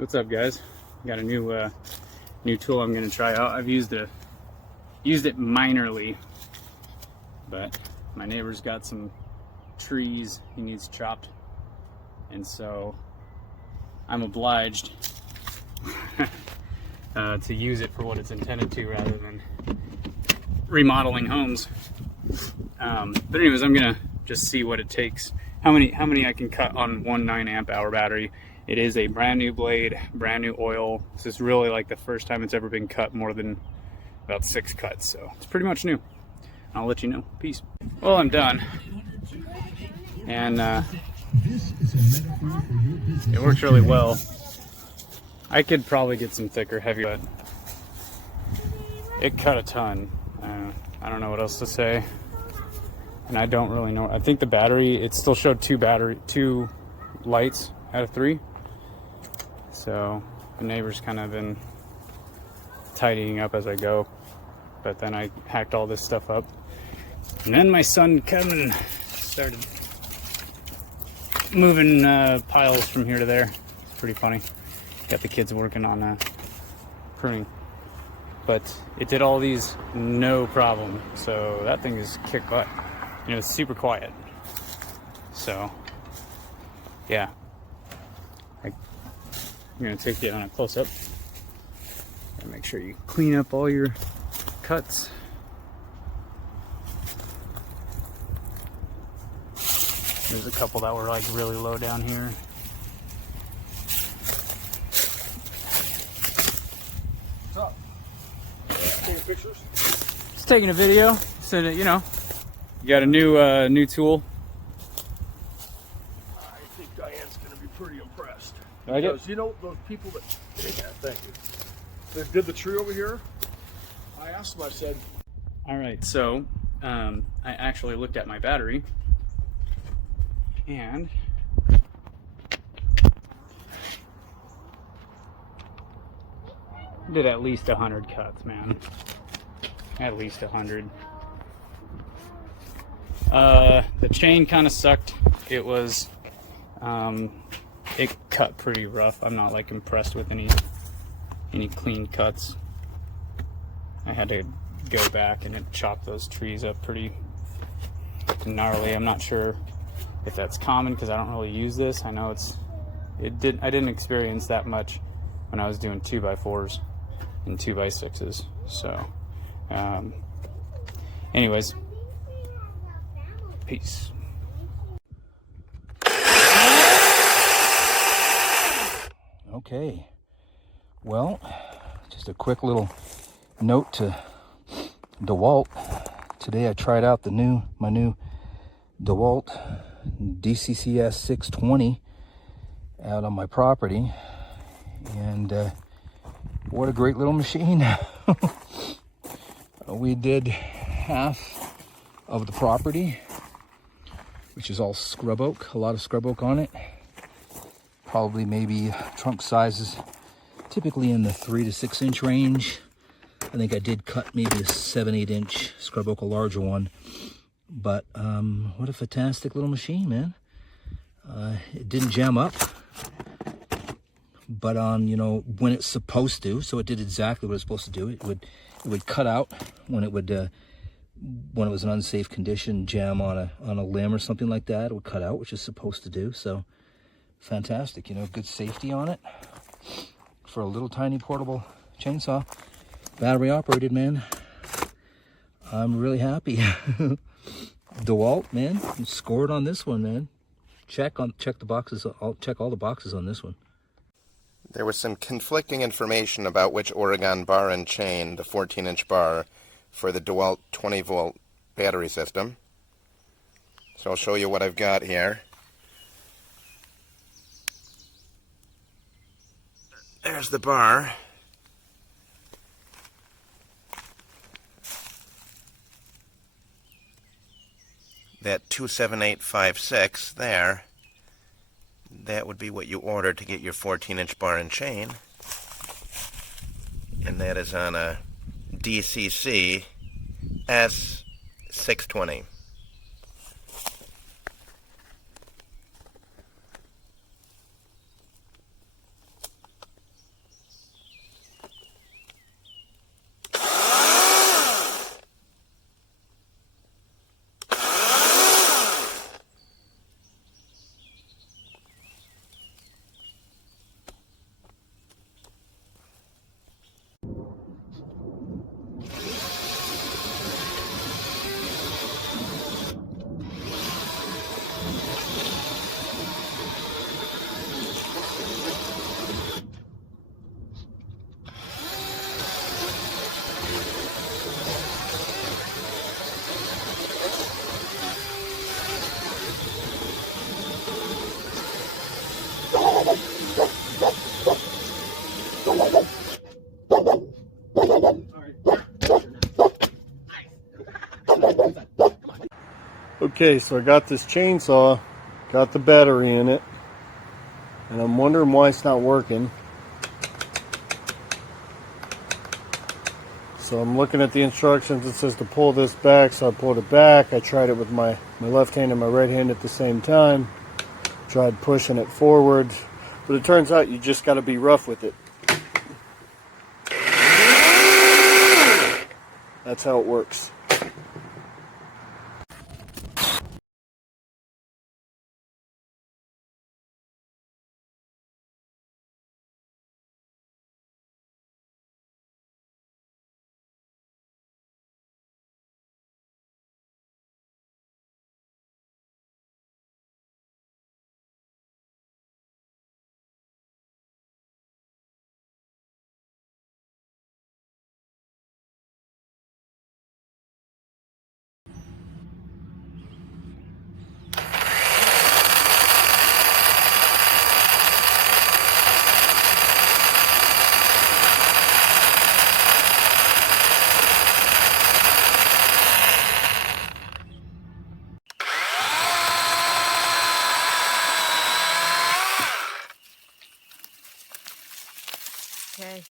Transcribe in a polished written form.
What's up, guys? Got a new tool I'm gonna try out. I've used it minorly, but my neighbor's got some trees he needs chopped, and so I'm obliged to use it for what it's intended to rather than remodeling homes. But anyways, I'm gonna just see what it takes, how many I can cut on one 9 amp hour battery. It is a brand new blade, brand new oil. This is really like the first time it's ever been cut more than about 6 cuts, so it's pretty much new. I'll let you know. Peace. Well, I'm done, and it works really well. I could probably get some thicker, heavier, but it cut a ton. I don't know what else to say, and I don't really know. I think the battery, it still showed 2 lights out of 3. So the neighbor's kind of been tidying up as I go, but then I hacked all this stuff up, and then my son Kevin started moving piles from here to there. It's pretty funny. Got the kids working on pruning, but it did all these no problem. So that thing is kick butt. You know, it's super quiet. So yeah, I'm gonna take it on a close up and make sure you clean up all your cuts. There's a couple that were like really low down here. What's up? Taking pictures? Just taking a video so that, you know, you got a new tool. I think Diane's going to be pretty impressed. Like it? Because you know those people that, yeah, thank you, that did the tree over here? I asked them, I said, All right, so I actually looked at my battery, and did at least 100 cuts, man. At least 100. The chain kind of sucked. It was, it cut pretty rough. I'm not like impressed with any clean cuts. I had to go back and chop those trees up pretty gnarly. I'm not sure if that's common because I don't really use this. I know I didn't experience that much when I was doing 2x4s and 2x6s. So anyways, peace. Okay, well, just a quick little note to DEWALT. Today I tried out my new DEWALT DCCS620 out on my property, and what a great little machine. We did half of the property, which is all scrub oak, a lot of scrub oak on it. Probably maybe trunk sizes typically in the 3 to 6 inch range. I think I did cut maybe a 7-8 inch scrub oak, a larger one. But what a fantastic little machine, man. It didn't jam up, but on, you know, when it's supposed to, so it did exactly what it's supposed to do. It would cut out when it was an unsafe condition, jam on a limb or something like that. It would cut out, which it's supposed to do. So fantastic, you know, good safety on it for a little tiny portable chainsaw. Battery operated, man. I'm really happy. DEWALT, man, you scored on this one, man. Check the boxes. I'll check all the boxes on this one. There was some conflicting information about which Oregon bar and chain, the 14-inch bar, for the DEWALT 20V battery system. So I'll show you what I've got here. There's the bar. That 27856 there, that would be what you ordered to get your 14-inch bar and chain. And that is on a DCCS620. Okay, so I got this chainsaw, got the battery in it, and I'm wondering why it's not working. So I'm looking at the instructions. It says to pull this back, so I pulled it back. I tried it with my left hand and my right hand at the same time. Tried pushing it forward, but it turns out you just got to be rough with it. That's how it works. Okay.